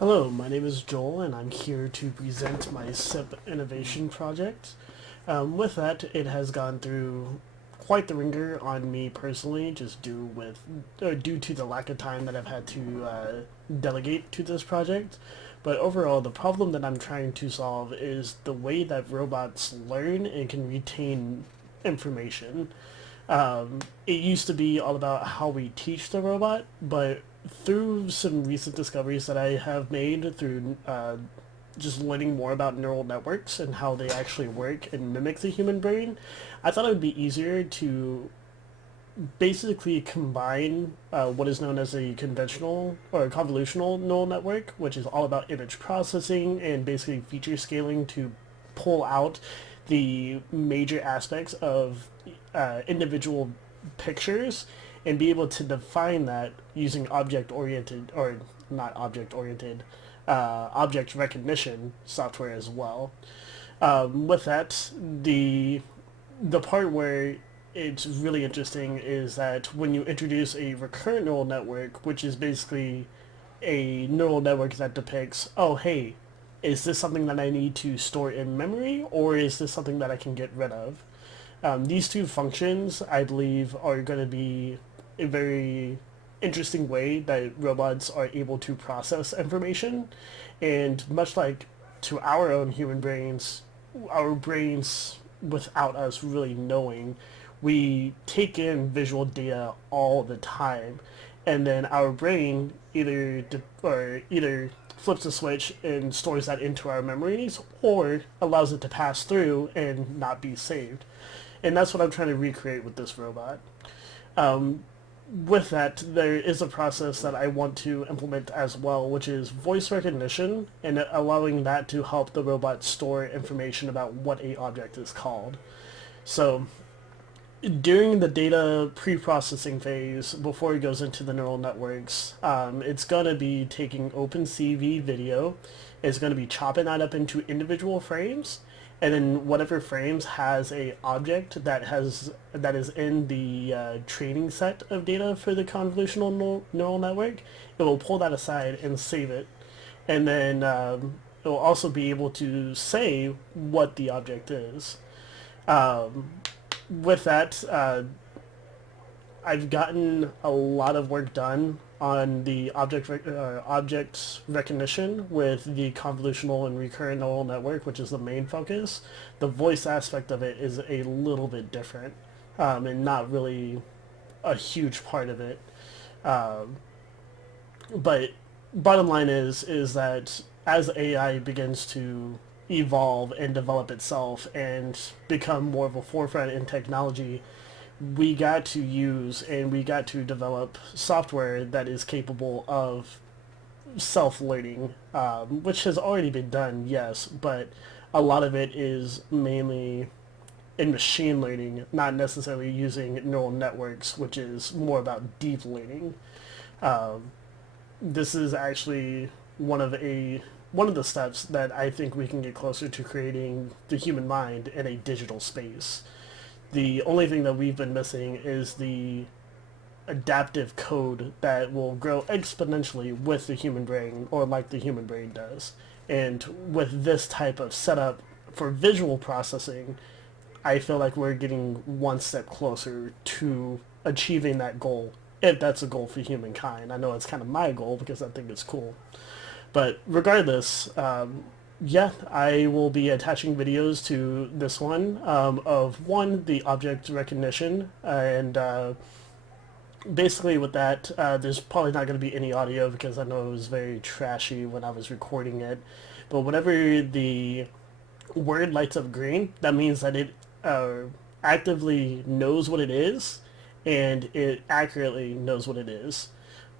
Hello, my name is Joel, and I'm here to present my SIP innovation project. With that, it has gone through quite the ringer on me personally, just due to the lack of time that I've had to delegate to this project. But overall, the problem that I'm trying to solve is the way that robots learn and can retain information. It used to be all about how we teach the robot, but through some recent discoveries that I have made through just learning more about neural networks and how they actually work and mimic the human brain, I thought it would be easier to basically combine what is known as a conventional or convolutional neural network, which is all about image processing and basically feature scaling to pull out the major aspects of individual pictures and be able to define that using object oriented or not object oriented object recognition software as well. With that, the part where it's really interesting is that when you introduce a recurrent neural network, which is basically a neural network that depicts, oh, hey, is this something that I need to store in memory or is this something that I can get rid of? These two functions, I believe, are going to be a very interesting way that robots are able to process information. And much like to our own human brains, our brains, without us really knowing, we take in visual data all the time. And then our brain either flips a switch and stores that into our memories or allows it to pass through and not be saved. And that's what I'm trying to recreate with this robot. Um, with that, there is a process that I want to implement as well, which is voice recognition and allowing that to help the robot store information about what a object is called. So during the data pre-processing phase, before it goes into the neural networks, it's going to be taking OpenCV video, it's going to be chopping that up into individual frames, and then whatever frames has a object that is in the training set of data for the convolutional neural network, it will pull that aside and save it, and then it will also be able to say what the object is. Um, with that, I've gotten a lot of work done on the object recognition with the convolutional and recurrent neural network, which is the main focus. The voice aspect of it is a little bit different, and not really a huge part of it. Um, but bottom line is that as AI begins to evolve and develop itself and become more of a forefront in technology, we got to use and we got to develop software that is capable of self-learning, which has already been done, yes, but a lot of it is mainly in machine learning, not necessarily using neural networks, which is more about deep learning. Um, this is actually one of the steps that I think we can get closer to creating the human mind in a digital space. The only thing that we've been missing is the adaptive code that will grow exponentially with the human brain or like the human brain does. And with this type of setup for visual processing, I feel like we're getting one step closer to achieving that goal, if that's a goal for humankind. I know it's kind of my goal because I think it's cool. But regardless, yeah, I will be attaching videos to this one of one, the object recognition, and basically with that, there's probably not going to be any audio because I know it was very trashy when I was recording it. But whenever the word lights up green, that means that it uh, actively knows what it is and it accurately knows what it is.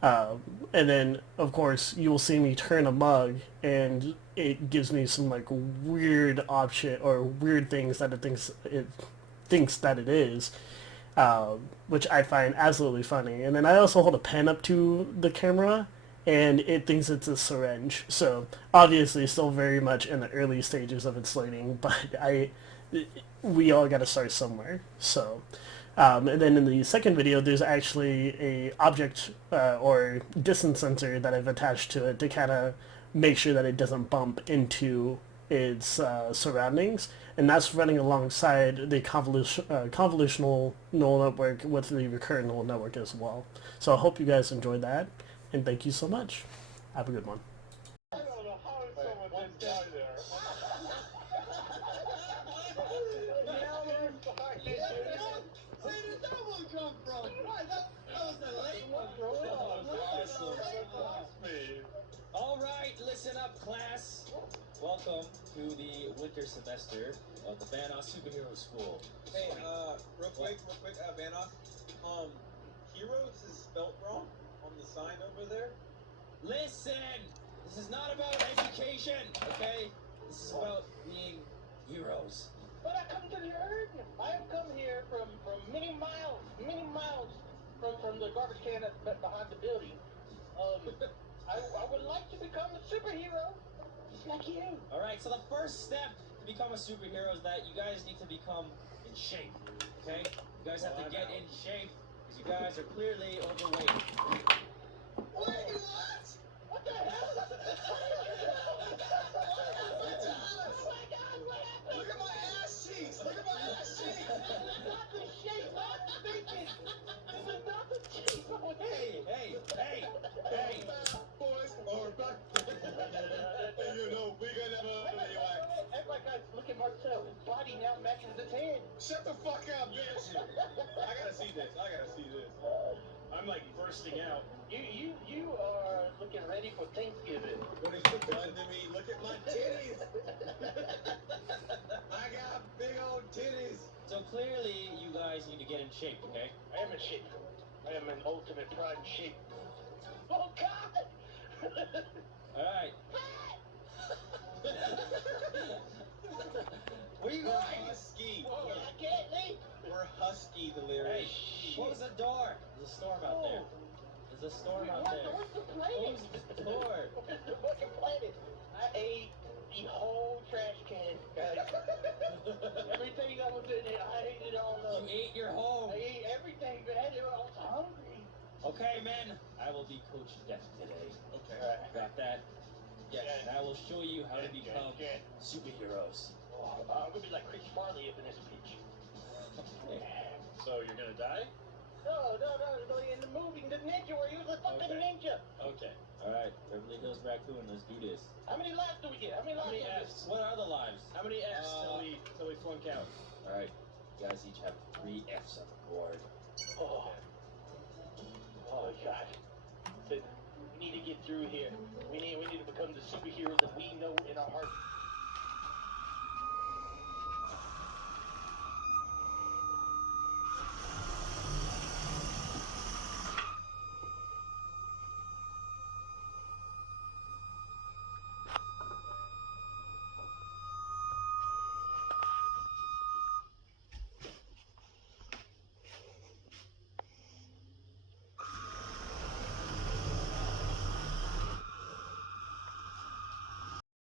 And then, of course, you will see me turn a mug, and it gives me some like weird option or weird things that it thinks that it is, which I find absolutely funny. And then I also hold a pen up to the camera, and it thinks it's a syringe. So obviously, still very much in the early stages of its learning, but we all got to start somewhere. So. And then in the second video, there's actually a object or distance sensor that I've attached to it to kind of make sure that it doesn't bump into its surroundings, and that's running alongside the convolutional neural network with the recurrent neural network as well. So I hope you guys enjoyed that, and thank you so much. Have a good one. I don't know how someone didn't die there. Where did that one come from? Right, that was a late one, bro. All right, listen up, class. Welcome to the winter semester of the Vanoss Superhero School. Hey, real quick, Vanoss. Heroes is spelt wrong on the sign over there. Listen, this is not about education, okay? This is about being heroes. But I come to learn. I have come here from many miles from the garbage can that's behind the building. I would like to become a superhero, just like you. All right, so the first step to become a superhero is that you guys need to become in shape, okay? You guys have to get in shape because you guys are clearly overweight. Wait, what? What the hell? Look at my ass cheeks! Look at my ass cheeks! Not the shape I'm thinking. This is not the shape I was thinking. Hey! Boys are back. And you know, we gonna anyway. Everybody, look at Marcel. His body now matches his head. Shut the fuck up, bitch! I gotta see this. I'm like bursting out. You are looking ready for Thanksgiving. What have you done to me? Look at my titties! I got big old titties! So clearly you guys need to get in shape, okay? I am in shape. I am in ultimate prime shape. Oh God! All right. Where you We're going? husky. Oh, I can't leave. We're husky Hey, delirious. close the door. There's a storm out there. There's a storm out there. What's the planet? Close the door. What's the fucking planet? I ate the whole trash can, guys. Everything that was in it, I ate it all up. You ate your home. I ate everything, man. I was hungry. Okay, men. I will be Coach Death today. Okay. Got that? Yes. And I will show you how to become Yeah. superheroes. Oh, I'm gonna be like Chris Farley up in this bitch. So you're gonna die? No, in the movie, the ninja where he was a fucking Okay. ninja. Okay. All right, Beverly Hills Raccoon, let's do this. How many lives do we get? How many lives? many do we get? Fs? What are the lives? How many Fs till we flunk out? All right, you guys each have 3 Fs on the board. Oh. Oh God. We need to get through here. We need to become the superheroes that we know in our hearts.